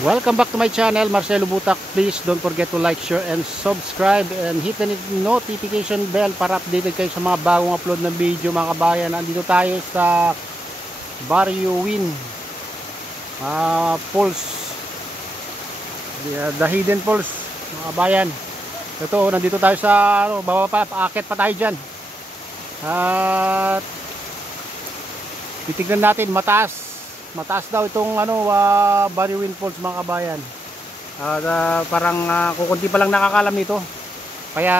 Welcome back to my channel, Marcelo Butak. Please don't forget to like, share, and subscribe and hit the notification bell para updated kayo sa mga bagong upload ng video mga kabayan. Nandito tayo sa Barrio Win Falls, the Hidden Falls mga kabayan. Ito, nandito tayo sa baba pa, paakit pa tayo dyan. At titignan natin, mataas daw itong Barrio Win Falls mga kabayan. Parang kukunti pa lang nakakalam nito. Kaya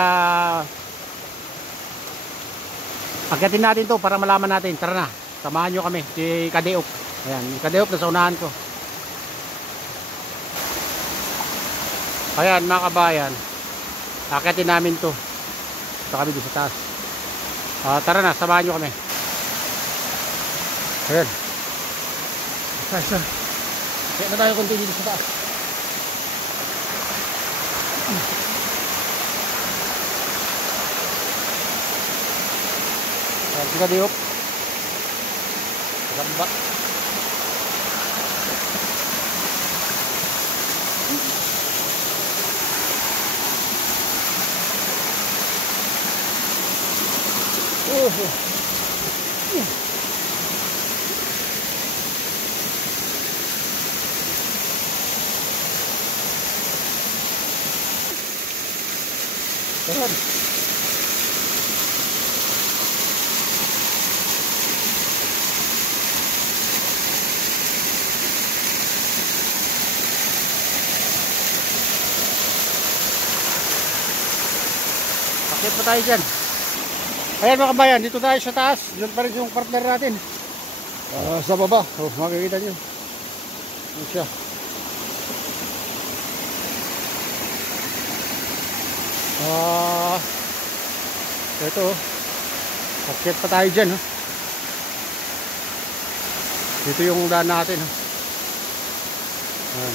agyatin natin to para malaman natin. Tara na, samahan nyo kami. Si Kadeop. Ayan, si Kadeop nasa unahan ko. Ayan mga kabayan, agyatin namin to. Ito kami doon sa taas. Tara na, samahan nyo kami. Ayan. Isa. Kaya na tayo konti dito sa taas. Sige Diop. Gamba. Ayan. Pakit pa tayo dyan. Ayan mga kabayan, dito tayo sa taas. Doon pa rin yung partner natin. Sa baba, makikita nyo. Ayan siya. Ito, pakit pa tayo dyan. Dito yung daan natin. Ayan.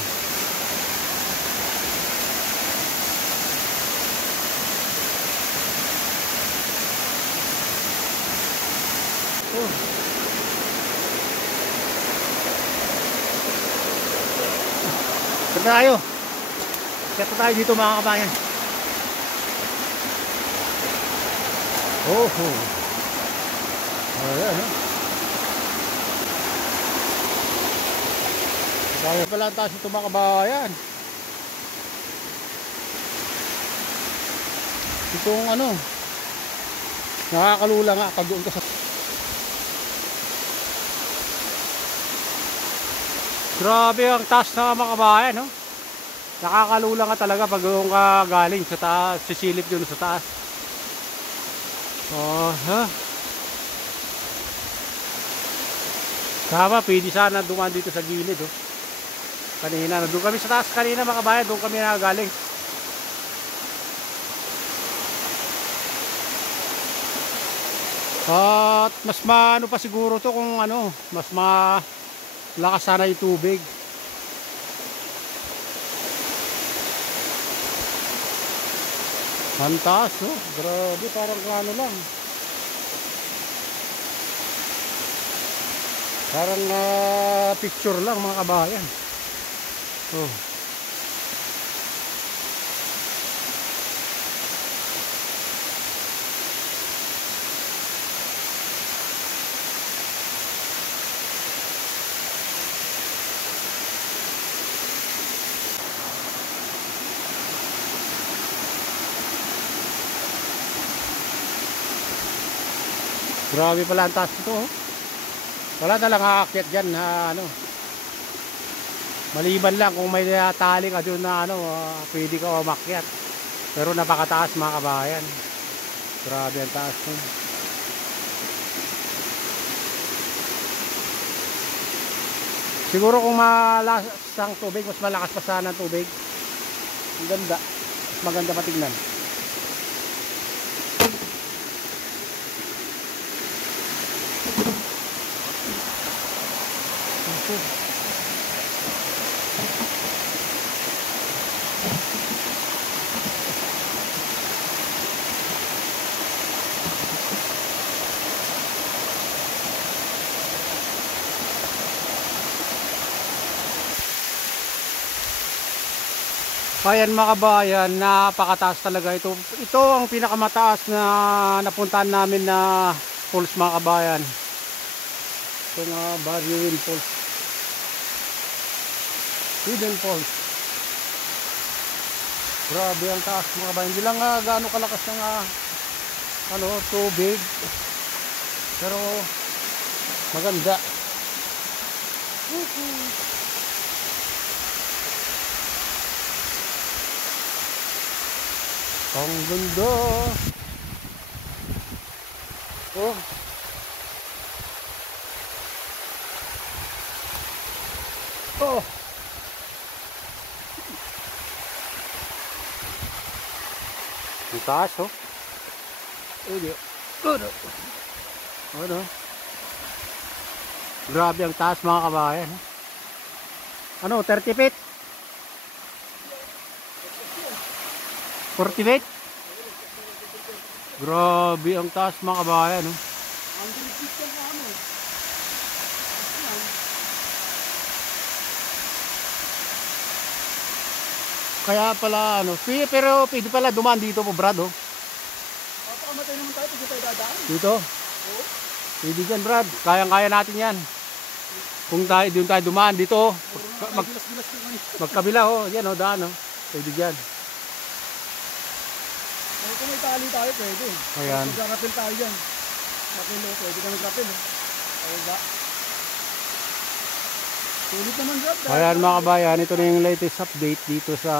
Pakit tayo. Pakit tayo dito mga kabayan. Ayan, kaya pala ang taas ito mga kabayan. Itong nakakalula nga pag doon ka sa... Grabe ang taas na mga kabayan, no? Nakakalula nga talaga pag doon ka galing sa taas, sisilip yun sa taas. Tama, pwede sana dumaan dito sa gilid. Kanina, nandun kami sa taas kanina mga kabayan, doon kami nakagaling. At mas maano pa siguro to kung mas malakas sana yung tubig. Antas, grabe, parang lang. Parang picture lang mga kabayan. Grabe pala ang taas ito. Wala na lang aakyat dyan maliban lang kung may tali ka doon na pwede ka umakyat. Pero napakataas mga kabayan. Grabe ang taas nun. Siguro kung malakas ang tubig, mas malakas pa sana ang tubig. Ang ganda. Mas maganda matignan. Ayan mga kabayan, napakataas talaga ito. Ito ang pinakamataas na napuntahan namin na falls mga kabayan. Ito nga Barrio Wind Falls. Hidden Falls. Grabe ang taas mga kabayan. Hindi lang gaano kalakas ng tubig. Pero maganda. Ang ganda. Oh. Oh. Ang taas oh. Ano? Ano? Grabe ang taas mga kabayan. Ano, 30 feet? 40 feet? Grabe ang taas mga kabayan. No? Kaya pala ano, pero pwede pala dumaan dito po Brad oh. Papakamatay naman tayo pag tayo dadaan. Dito? Oo. Pwede dyan Brad, kayang-kaya natin yan. Kung tayo dumaan dito, magkabila oh, yan oh, daan oh. Pwede dyan. Kung may tali tayo, pwede. Ayan. Mag-rapel tayo dyan. Rapel o, pwede ka mag-rapel eh. Ayaw ba? Sulit naman Brad. Ayan mga kabayan, ito na yung latest update dito sa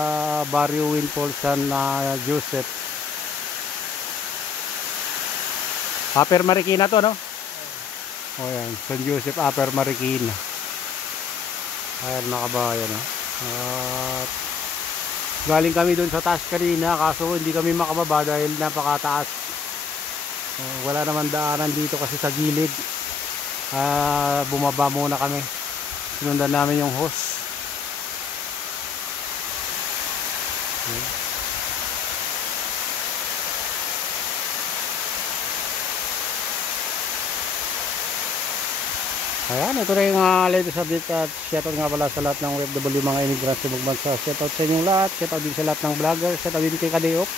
Barrio Wind Falls San Joseph. Upper Marikina to no? O yan, San Joseph Upper Marikina. Ayan mga kabayan no? At galing kami doon sa taas kanina, kaso hindi kami makababa dahil napakataas. Wala naman daanan dito kasi sa gilid. Bumaba muna kami. Sinundan namin yung hose. Ayan, ito na yung latest update at shoutout nga pala sa lahat ng OFW mga immigrants sa magbansa. Shoutout sa inyong lahat, shoutout din sa lahat ng vlogger, shoutout din kay Kadeok,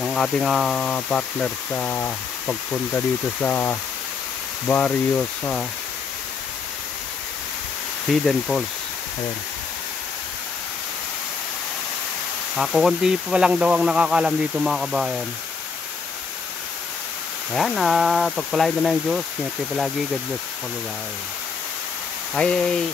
yung ating partner sa pagpunta dito sa Barrio sa Hidden Falls. Ayan. Kukunti pa lang daw ang nakakalam dito mga kabayan. Ayan, pagpalain na ng Diyos. Ingat kayo palagi. God bless. Bye. Ay.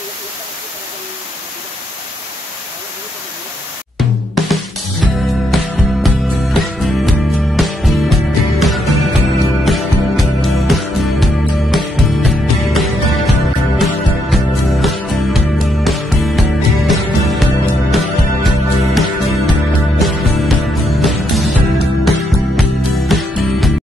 Iya,